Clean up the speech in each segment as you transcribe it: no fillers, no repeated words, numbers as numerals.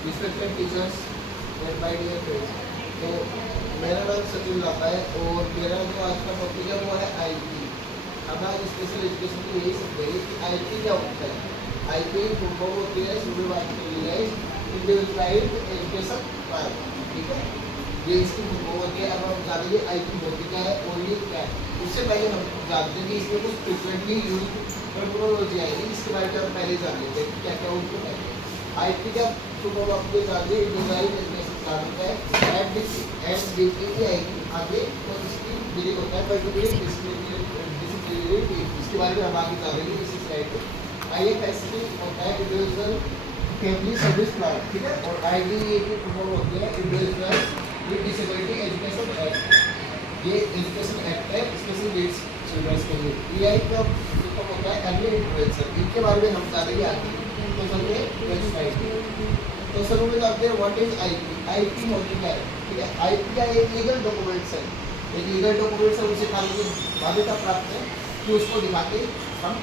Respected teachers and my dear friends, तो मेरा नाम सचिन लापा है और मेरा जो आज का टॉपिक है वो है आईपी। अब आज स्पेशल एजुकेशन की यही समझेंगे कि आईपी क्या होता है। आईपी फुल फॉर्म होती है, शुरू में बात कर ली है इंडिविजुअलाइज्ड एजुकेशन प्लान, ठीक है, ये इसकी फुल फॉर्म होती है। अब हम जानेंगे आईपी होती क्या है और ये क्या है। उससे पहले हम जानते हैं कि इसमें कुछ फ्रिक्वेंटली यूज टर्मिनोलॉजी आएगी, इसके बारे में हम पहले जान लेते हैं क्या क्या उनको कहते हैं। आईपी का फुल फॉर्म आपको जानिए, इंडिविजुअलाइज्ड एजुकेशन प्लान होता है। एनडीपी आएगी आगे, तो इसकी मीनिंग होता है पर्टिकुलर डिसिप्लिनरी, इसके बारे में हम आगे जानेंगे इसी स्लाइड पे। आईएफएससी होता है इंडिविजुअल फैमिली सर्विस प्लान, ठीक है, और आईडीए की फुल फॉर्म होती है individual with disability education act. ये एजुकेशन एक्ट है स्पेशल नीड्स चिल्ड्रंस के लिए। ईआई का फुल फॉर्म होता है अर्ली इंटरवेंशन, इनके बारे में हम जानेंगे आगे। तो चलिए नेक्स्ट स्लाइड। तो शुरू में जानते हैं व्हाट इज आईपी। आईपी होती क्या है, ठीक है। आईपी का एक लीगल डॉक्यूमेंट्स है, एक लीगल डॉक्यूमेंट्स है, उसे कानूनी मान्यता प्राप्त है कि उसको दिखा के हम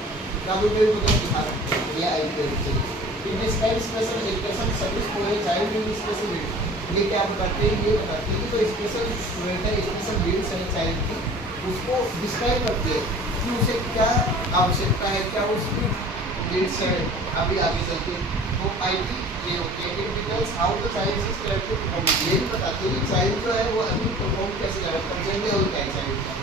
कानून में भी मतलब दिखा सकते हैं। ये आईपी चाहिए। It describe special education service for a child with special needs. ये क्या बताते हैं, ये बताते हैं कि जो स्पेशल स्टूडेंट है, स्पेशल नीड्स है चाइल्ड की, उसको डिस्क्राइब करते हैं कि उसे क्या आवश्यकता है, क्या उसकी नीड्स है अभी आगे चलते। तो आईपी ये होती है। It details how the child is correct to perform. ये भी बताते हैं कि चाइल्ड जो है वो अभी परफॉर्म कैसे कर रहा है, कंसेंट होता है चाइल्ड का,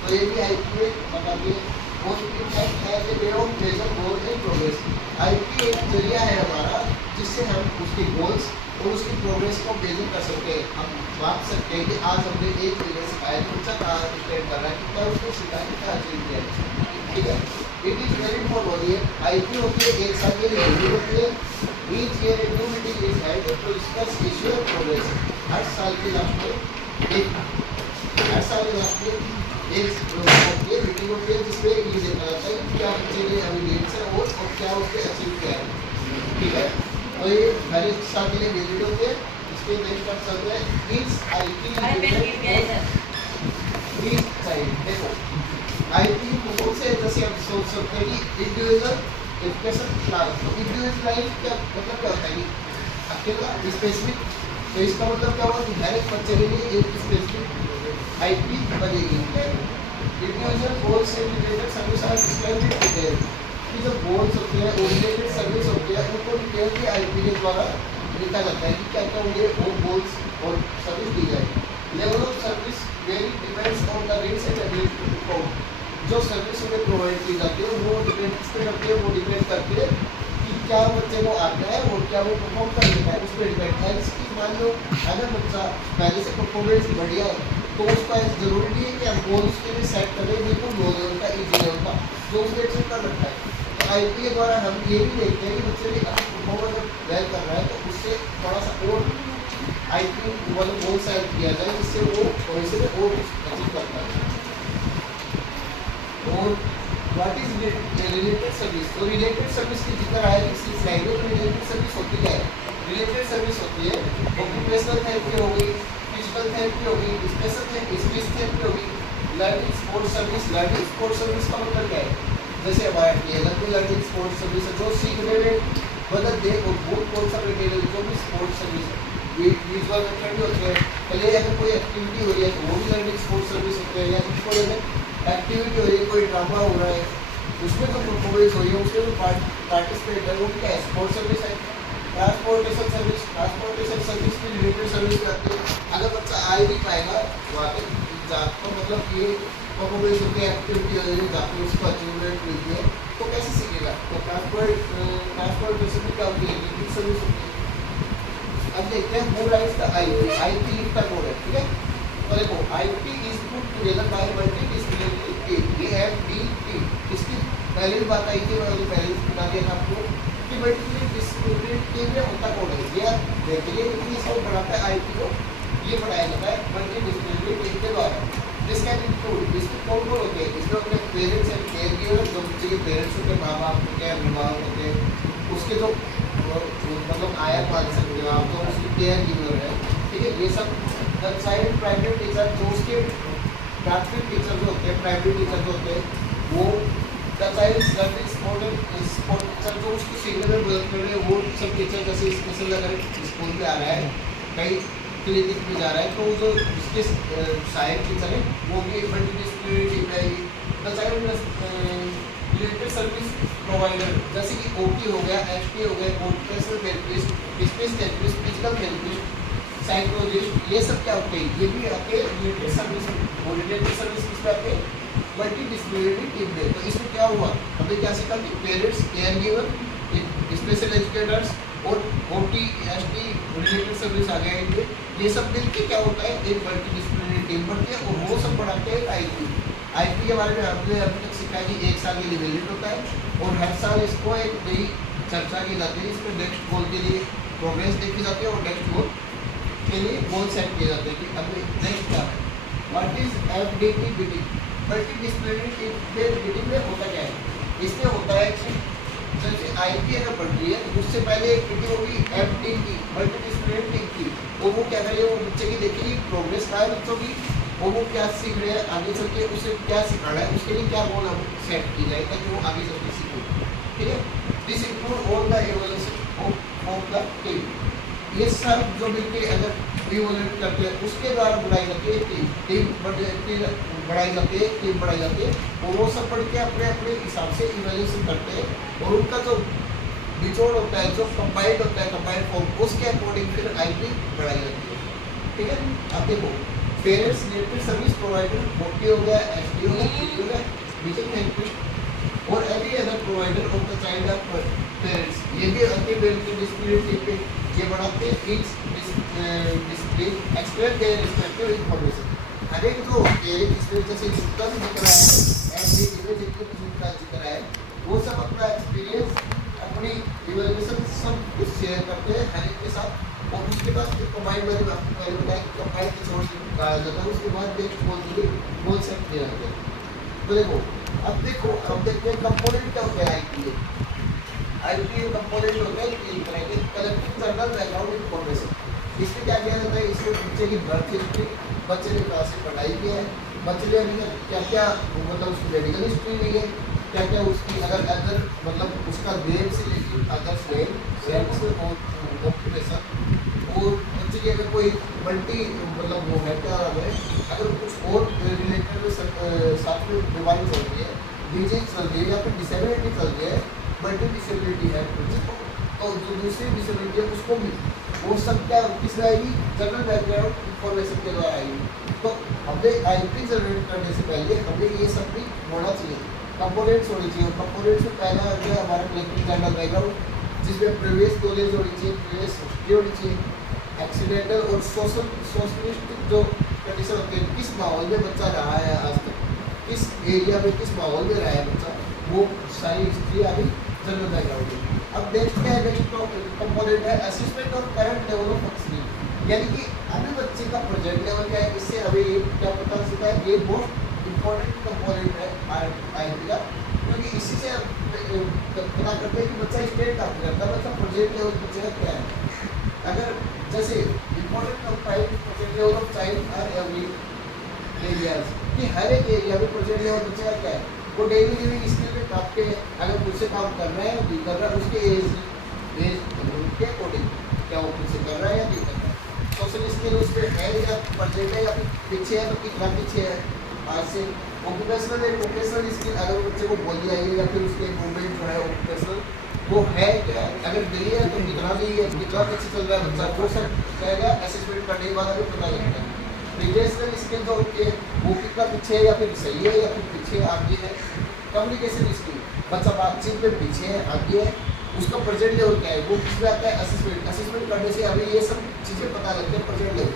तो ये भी आईपी में बताते हैं। मोस्ट इम्पैक्ट है a way of major goal and progress. IP एक जरिया है हमारा जिससे हम उसके गोल्स और उसकी प्रोग्रेस को मेजर कर सकते हैं। हम माप सकते हैं कि आज हमने एक जगह सिखाया, बच्चा कहाँ स्टैंड कर रहा है, कितना उसको सिखाया, कितना अचीव किया, ठीक है। It is very important. ये आईपी होती है, एक साल के लिए रिव्यू होती है। Each year a new meeting is held to discuss issue of progress. हर साल के लास्ट में एक हर साल के लास्ट में एक मीटिंग होती है जिसमें ये देखा जाता है कि क्या बच्चे ने अभी नीड्स है और क्या उसके अचीव किया है, ठीक है। और ये हर एक साल के लिए विजिट होते हैं। इसके नेक्स्ट आप चलते हैं ईच आईपी ईच चाइल्ड। देखो आईपी कौन से जैसे आप सोच सकते हैं कि इंडिविजुअल एजुकेशन प्लान। तो इंडिविजुअलाइज्ड क्या मतलब क्या होता है कि अकेला स्पेसिफिक, तो इसका मतलब क्या हुआ कि हर एक बच्चे के लिए एक स्पेसिफिक आईपी बनेगी। Individual goals and related service are described in detail. कि जो गोल्स होते हैं और रिलेटेड सर्विस होती है उनको डिटेल की आईपी के द्वारा लिखा जाता है कि क्या क्या उन्हें वो गोल्स और सर्विस दी जाएगी। Level of service very depends on the needs and ability to perform. जो सर्विस उन्हें प्रोवाइड की जाती है वो डिपेंड किस पे करती है, वो डिपेंड करती है कि क्या बच्चे को आता है और क्या वो परफॉर्म कर लेता है, उस पर डिपेंड है। इसकी मान लो अगर बच्चा पहले से परफॉर्मेंस बढ़िया है तो उसका जरूरी नहीं है कि हम गोल उसके लिए सेट करें बिल्कुल लो लेवल का, इजी लेवल का, जो उसके एक्सेप्ट कर रखा है। तो आईपी के द्वारा हम ये भी देखते हैं कि बच्चे ने अगर परफॉर्म अगर वेल कर रहा है तो उससे थोड़ा सा और आईपी वाला गोल सेट किया जाए जिससे वो भविष्य में और अचीव करता है। और व्हाट इज रिलेटेड सर्विस। तो रिलेटेड सर्विस की जिक्र आया इसी स्लाइड में। रिलेटेड सर्विस होती क्या है, रिलेटेड सर्विस होती है ऑक्यूपेशनल थेरेपी हो गई, फिजिकल थेरेपी हो गई, स्पेशल थेरेपी, स्पीच थेरेपी हो गई, learning sports service. Learning sports service का मतलब क्या है, जैसे हमारे लर्निंग स्पोर्ट्स सर्विस है जो सीखने में मदद दे और बहुत कौन सा मटेरियल जो भी स्पोर्ट्स सर्विस है। विजुअल मेथड भी होते हैं, पहले अगर कोई एक्टिविटी हो रही है तो वो भी लर्निंग स्पोर्ट्स सर्विस होते हैं। या कोई अगर एक्टिविटी हो रही है, कोई ड्रामा हो रहा है, उसमें जो परफॉर्मेंस हो रही है, उसमें जो पार्टिसिपेट है वो क्या है, स्पोर्ट्स सर्विस है। ट्रांसपोर्टेशन सर्विस, ट्रांसपोर्टेशन सर्विस की रिलेटेड सर्विस आती है। अगर बच्चा आ ही नहीं पाएगा वहाँ तक तो मतलब ये परफॉर्मेंस होती है, एक्टिविटी हो रही है जहाँ पे उसको अचीवमेंट मिलती है, तो कैसे सीखेगा। तो ट्रांसपोर्टेशन की क्या होती है, लिंकिंग सर्विस होती है। अब देखते हैं who writes the IP. IP लिखता कौन है, ठीक है। तो देखो IP is put together by multi disciplinary team, AMDT. इसकी पहले भी बात आई थी, मैंने पहले बता दिया था आपको कि मल्टी डिसिप्लिनरी टीम में होता कौन है। ये देखिए कि इसको बढ़ाता है आईपी को, ये बढ़ाया जाता है मल्टी डिसिप्लिनरी टीम के द्वारा। दिस कैन इंक्लूड, इसमें कौन कौन होते हैं, इसमें अपने पेरेंट्स एंड केयर गिवर, जो बच्चे के पेरेंट्स होते हैं, माँ बाप होते हैं, अभिभावक होते हैं, उसके जो मतलब आया मान सकते हो आप, तो उसकी केयर गिवर है, ठीक है। ये सब चाइल्ड प्राइमरी टीचर, जो उसके प्राथमिक टीचर जो होते हैं, प्राइमरी टीचर जो होते हैं वो the child learning support teacher, जो उसको सीखने में मदद कर रहे हैं वो सब टीचर जैसे स्पेशल अगर स्कूल में आ रहा है, कहीं क्लिनिक में जा रहा है, तो वो जो इसके सहायक टीचर है वो भी मल्टी डिसिप्लिनरी टीम रहेगी। रिलेटेड सर्विस प्रोवाइडर जैसे कि ओटी हो गया, एसटी हो गया, occasional therapist, speech therapist, physical therapist, psychologist, ये सब क्या होते हैं, ये भी आते हैं रिलेटेड सर्विस। और रिलेटेड सर्विस किस पे आते हैं, मल्टी डिसिप्लिनरी टीम में। तो इसमें क्या हुआ, हमने क्या सीखा कि parents, care giver, special educators और ओटी एसटी रिलेटेड सर्विस आ गया इनके, ये सब मिलकर क्या होता है, एक मल्टी डिसिप्लिनरी टीम बनती है और वो सब बढ़ाते हैं आईपी। आईपी के बारे में हमने अभी तक सीखा कि 1 साल के लिए वैलिड होता है और हर साल इसको एक नई चर्चा की जाती है, इसमें नेक्स्ट गोल के लिए प्रोग्रेस देखी जाती है और नेक्स्ट गोल के लिए गोल सेट किए जाते हैं कि अभी नेक्स्ट क्या है। What is FDT meeting, multi disciplinary meeting में होता क्या है, इसमें होता है कि जैसे आईपी अगर बढ़ रही है तो उससे पहले एक मीटिंग होगी एफडी की, मल्टी डिसिप्लिनरी टीम की, और वो क्या करेगी, वो बच्चे की देखेगी प्रोग्रेस का है बच्चों की, और वो क्या सीख रहे हैं, आगे चल के उसे क्या सिखाना है, उसके लिए क्या गोल हम सेट की जाए ताकि वो आगे चल के सीखे। ठीक है, this include all the evaluation of the team. ये सब जो मिलके अगर इवैल्यूएट करते हैं उसके द्वारा बनाई जाती है टीम बढ़ाई जाती है, टीम बढ़ाई जाती है, और वो सब पढ़ के अपने अपने हिसाब से इवैल्यूएशन करते हैं और उनका जो निचोड़ होता है, जो कंबाइंड होता है, कंबाइंड फॉर्म, उसके अकॉर्डिंग फिर आईपी बढ़ाई जाती है। ठीक है, अब देखो parents related service provider, OT हो गया, एसडी हो गया, पीटी हो गया, टीचिंग थेरेपिस्ट और any other provider of the child of parents, ये भी अंतिम मल्टी डिसिप्लिनरी टीम पे ये बढ़ाते हैं each discipline explain their respective information. हर एक जो इसमें जैसे जितना भी दिख रहा है, एसडी में जितने भी का जिक्र है, वो सब अपना एक्सपीरियंस, अपनी इवैल्यूएशन सब कुछ शेयर करते हैं हर एक के साथ, और उसके बाद फिर कंबाइंड वाली बताया कि कंबाइंड की सोर्स कहा जाता है, उसके बाद नेक्स्ट गोल के लिए गोल सेट किया जाता है। तो देखो अब देखते हैं कंपोनेंट क्या होता है आईपी के। आईपी कंपोनेंट होता है तीन तरह के, कलेक्टिव जर्नल बैकग्राउंड इन्फॉर्मेशन। इसमें क्या किया जाता है, इसमें बच्चे की बर्थ हिस्ट्री, बच्चे ने कहाँ से पढ़ाई की है, बच्चे ने क्या क्या मतलब उसकी मेडिकल हिस्ट्री ली है, क्या क्या उसकी अगर मतलब उसका नेम से लेकर अदर्स नेम, सेक्स और ऑक्यूपेशन, और बच्चे की अगर कोई मल्टी मतलब वो है क्या है, अगर कुछ और रिलेटेड में साथ में बीमारी चल रही है, डिजीज चल रही है या फिर डिसेबिलिटी चल रही है, मल्टी डिसेबिलिटी है और जो दूसरी डिसेबिलिटी है उसको भी वो सब क्या किसमें आएगी, जनरल बैकग्राउंड इंफॉर्मेशन के द्वारा आएगी। तो हमें आईपी जनरेट करने से पहले हमें ये सब भी होना चाहिए, कंपोनेंट्स होनी चाहिए। कंपोनेंट्स में पहला आ गया हमारा कलेक्टिव जनरल बैकग्राउंड, जिसमें प्रीवियस नॉलेज होनी चाहिए, प्रीवियस हिस्ट्री होनी चाहिए, एक्सीडेंटल और सोशलिस्टिक जो कंडीशन होती है, किस माहौल में बच्चा रहा है आज तक, किस एरिया में किस माहौल में रहा है बच्चा, वो सारी हिस्ट्री आ गई जनरल बैकग्राउंड में। अब नेक्स्ट क्या है, नेक्स्ट कंपोनेंट है assessment of current level of functioning, यानी कि अभी बच्चे का प्रेजेंट लेवल क्या है, इससे हमें ये क्या पता चलता है, ये मोस्ट इम्पोर्टेंट कंपोनेंट है आईपी का, क्योंकि इसी से पता करते हैं कि बच्चा स्टेट कहाँ पे करता है, बच्चा प्रेजेंट लेवल बच्चे का क्या है। अगर जैसे important present level of child are every areas, कि हर एक एरिया में प्रेजेंट लेवल बच्चे का क्या है, वो डेली लिविंग स्किल में आपके अगर खुद से काम कर रहा है या नहीं कर रहा है, उसके एज के अकॉर्डिंग क्या वो खुद से कर रहा है या नहीं कर रहा है, सोशल स्किल उसमें है या प्रेजेंट है या फिर पीछे है, तो कितना पीछे है आज से। वोकेशनल स्किल अगर बच्चे को बोल दिया या फिर उसके मूवमेंट जो है वोकेशनल वो है क्या, अगर नहीं है तो कितना नहीं है, कितना पीछे चल रहा है बच्चा, वो सब कहेगा असेसमेंट करने के बाद हमें पता लगता है। रिलेशनल स्किल जो होती है वो कितना पीछे है या फिर सही है या फिर पीछे आगे है। कम्युनिकेशन स्किल, बच्चा बातचीत में पीछे है आगे है, उसका प्रेजेंट लेवल क्या है, वो किसमें आता है असेसमेंट। असेसमेंट करने से हमें ये सब चीज़ें पता लगती है प्रेजेंट लेवल,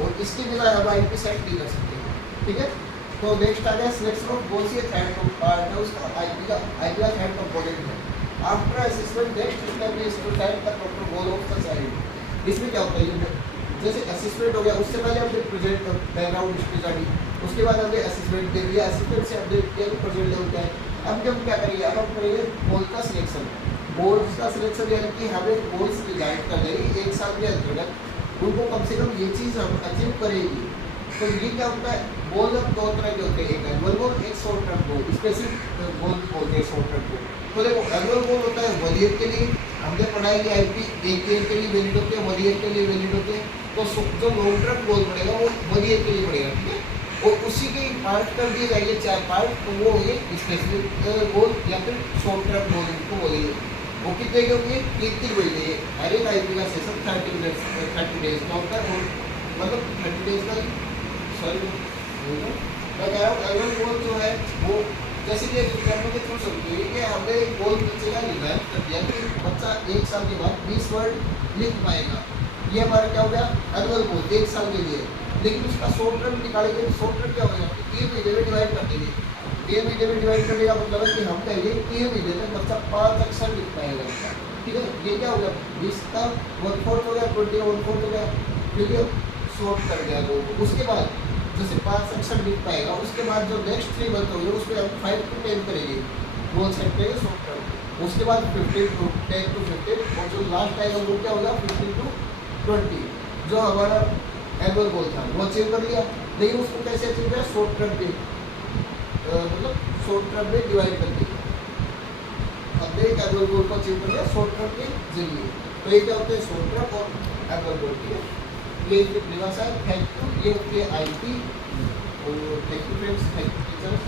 और इसके बिना हम आईपी सेट नहीं कर सकते। ठीक है, तो नेक्स्ट आ गया सिलेक्शन ऑफ गोल्स, ये थर्ड पार्ट है उसका, आईपी का थर्ड कंपोनेंट है। After assessment next step is to set the total goal of the child. इसमें क्या होता है, जैसे असेसमेंट हो गया उससे पहले हमने प्रेजेंट बैकग्राउंड हिस्ट्री जानी, उसके बाद हमने असेसमेंट दे दिया, असेसमेंट से अपडेट किया कि प्रेजेंट लेवल क्या है। अब हम क्या करेंगे, अब हम करेंगे गोल का सिलेक्शन। गोल्स का सिलेक्शन यानी कि हमें गोल्स डिजाइन कर देंगे 1 साल के अंतर्गत, उनको कम से कम ये चीज़ हम अचीव करेंगे। तो ये क्या होता है, गोल अब दो तरह के होते हैं, एक एनुअल गोल, एक short term goal, specific goal बोलते हैं शॉर्ट टर्म गोल। तो देखो एनुअल गोल होता है 1 ईयर के लिए, हमने पढ़ा है कि आईपी 1 ईयर के लिए वैलिड होते हैं, 1 ईयर के लिए वैलिड होते हैं। तो जो लॉन्ग टर्म गोल पड़ेगा वो 1 ईयर के लिए पड़ेगा, ठीक है। और उसी के पार्ट कर दिए जाएंगे 4 पार्ट, तो वो होंगे स्पेसिफिक गोल या फिर शॉर्ट टर्म गोल को बोलेंगे। वो कितने के होंगे, 3 महीने, हर एक आईपी का सेशन 30 मिनट्स 30 डेज का होता है, और मतलब 30 डेज का, सॉरी मैं कह रहा हूँ एनुअल गोल जो है वो जैसे कि एग्जाम्पल के थ्रू समझिए कि हमने एक गोल बच्चे का निर्धारित कर दिया कि बच्चा 1 साल के बाद 20 वर्ड लिख पाएगा, ये हमारा क्या हो गया एनुअल गोल 1 साल के लिए। लेकिन उसका शॉर्ट टर्म निकालेंगे, शॉर्ट टर्म क्या हो गया, 3 महीने में डिवाइड कर देंगे। 3 महीने में डिवाइड करने का मतलब है कि हम कहेंगे 3 महीने तक बच्चा 5 अक्षर लिख पाएगा, ठीक है। ये क्या हो गया 20 का 1/4 हो गया, 20 का 1/4 हो गया, ठीक है, शॉर्ट कर दिया गोल। उसके बाद जैसे 5 अक्षर लिख पाएगा, उसके बाद जो नेक्स्ट 3 मंथ होंगे उसमें हम 5 to 10 करेंगे, गोल सेट करेंगे शॉर्ट टर्म। उसके बाद 15 to 10 to 15, और जो लास्ट आएगा वो क्या होगा 15 to 20, जो हमारा एनुअल गोल था वो अचीव कर लिया। लेकिन उसको कैसे अचीव किया, शॉर्ट टर्म पे मतलब शॉर्ट टर्म में डिवाइड करके हमने एक एनुअल गोल को अचीव कर लिया शॉर्ट टर्म के जरिए। तो ये क्या होते हैं शॉर्ट टर्म और एनुअल गोल, ठीक है। ये परिभाषा है। थैंक यू, ये होती है आईपी। और thank you friends, thank you teachers.